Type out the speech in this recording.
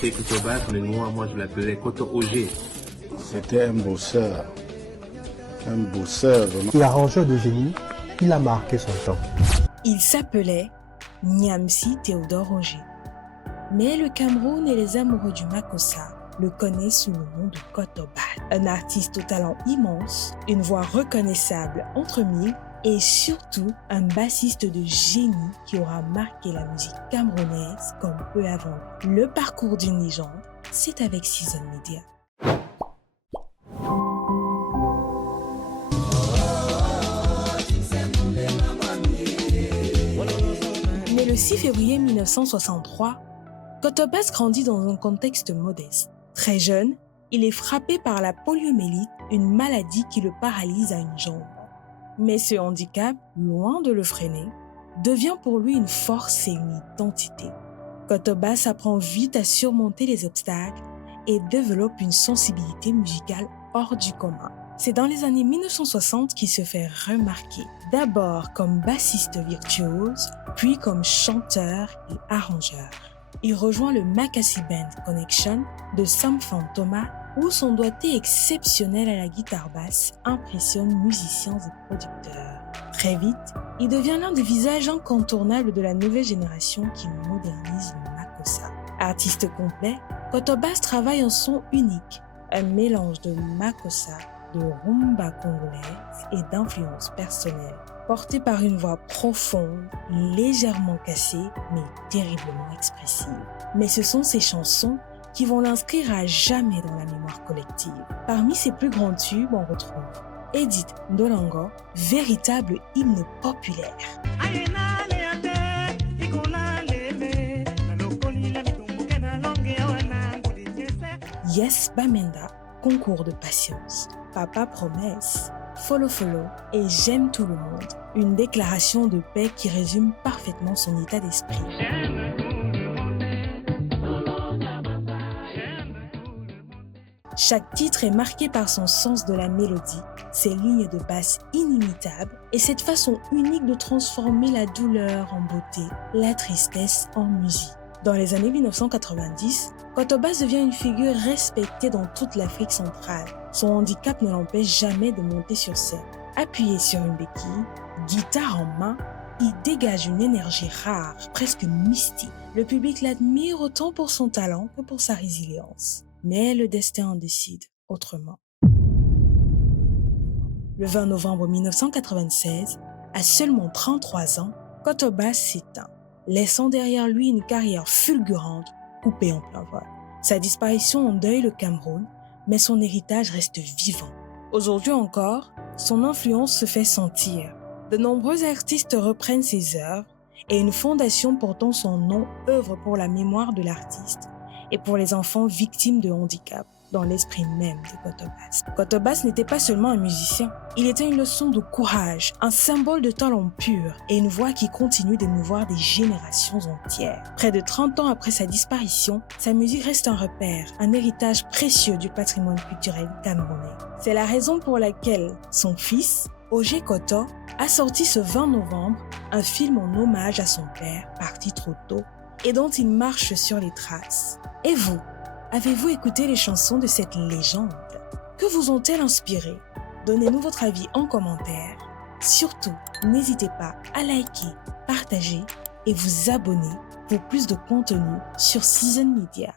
appelait Kotoba, mais moi je l'appelais Koto OG. C'était un bosseur vraiment. L'arrangeur de génie, il a marqué son temps. Il s'appelait Nyamsi Théodore Roger. Mais le Cameroun et les amoureux du Makossa le connaissent sous le nom de Kotoba. Un artiste au talent immense, une voix reconnaissable entre mille et surtout un bassiste de génie qui aura marqué la musique camerounaise comme peu avant. Le parcours d'une légende, c'est avec Season Media. Né le 6 février 1963, Kotobas grandit dans un contexte modeste. Très jeune, il est frappé par la poliomyélite, une maladie qui le paralyse à une jambe. Mais ce handicap, loin de le freiner, devient pour lui une force et une identité. Kotobas apprend vite à surmonter les obstacles et développe une sensibilité musicale hors du commun. C'est dans les années 1960 qu'il se fait remarquer, d'abord comme bassiste virtuose, puis comme chanteur et arrangeur. Il rejoint le Makassi Band Connection de Sam Fantoma, où son doigté exceptionnel à la guitare basse impressionne musiciens et producteurs. Très vite, il devient l'un des visages incontournables de la nouvelle génération qui modernise le Makossa. Artiste complet, Kotobas travaille un son unique, un mélange de Makossa, de rumba congolaise et d'influences personnelles, porté par une voix profonde, légèrement cassée, mais terriblement expressive. Mais ce sont ces chansons qui vont l'inscrire à jamais dans la mémoire collective. Parmi ses plus grands tubes, on retrouve Edith Ndolongo, véritable hymne populaire. Yes Bamenda, concours de patience. Papa promesse, Follow Follow et J'aime tout le monde. Une déclaration de paix qui résume parfaitement son état d'esprit. Chaque titre est marqué par son sens de la mélodie, ses lignes de basse inimitables et cette façon unique de transformer la douleur en beauté, la tristesse en musique. Dans les années 1990, Kotobas devient une figure respectée dans toute l'Afrique centrale. Son handicap ne l'empêche jamais de monter sur scène. Appuyé sur une béquille, guitare en main, il dégage une énergie rare, presque mystique. Le public l'admire autant pour son talent que pour sa résilience. Mais le destin en décide autrement. Le 20 novembre 1996, à seulement 33 ans, Kotobas s'éteint, laissant derrière lui une carrière fulgurante coupée en plein vol. Sa disparition endeuille le Cameroun, mais son héritage reste vivant. Aujourd'hui encore, son influence se fait sentir. De nombreux artistes reprennent ses œuvres et une fondation portant son nom œuvre pour la mémoire de l'artiste et pour les enfants victimes de handicap dans l'esprit même de Kotobas. Kotobas n'était pas seulement un musicien, il était une leçon de courage, un symbole de talent pur et une voix qui continue d'émouvoir des générations entières. Près de 30 ans après sa disparition, sa musique reste un repère, un héritage précieux du patrimoine culturel camerounais. C'est la raison pour laquelle son fils, Ogé Koto, a sorti ce 20 novembre un film en hommage à son père, parti trop tôt, et dont il marche sur les traces. Et vous, avez-vous écouté les chansons de cette légende? Que vous ont-elles inspiré? Donnez-nous votre avis en commentaire. Surtout, n'hésitez pas à liker, partager et vous abonner pour plus de contenu sur Season Media.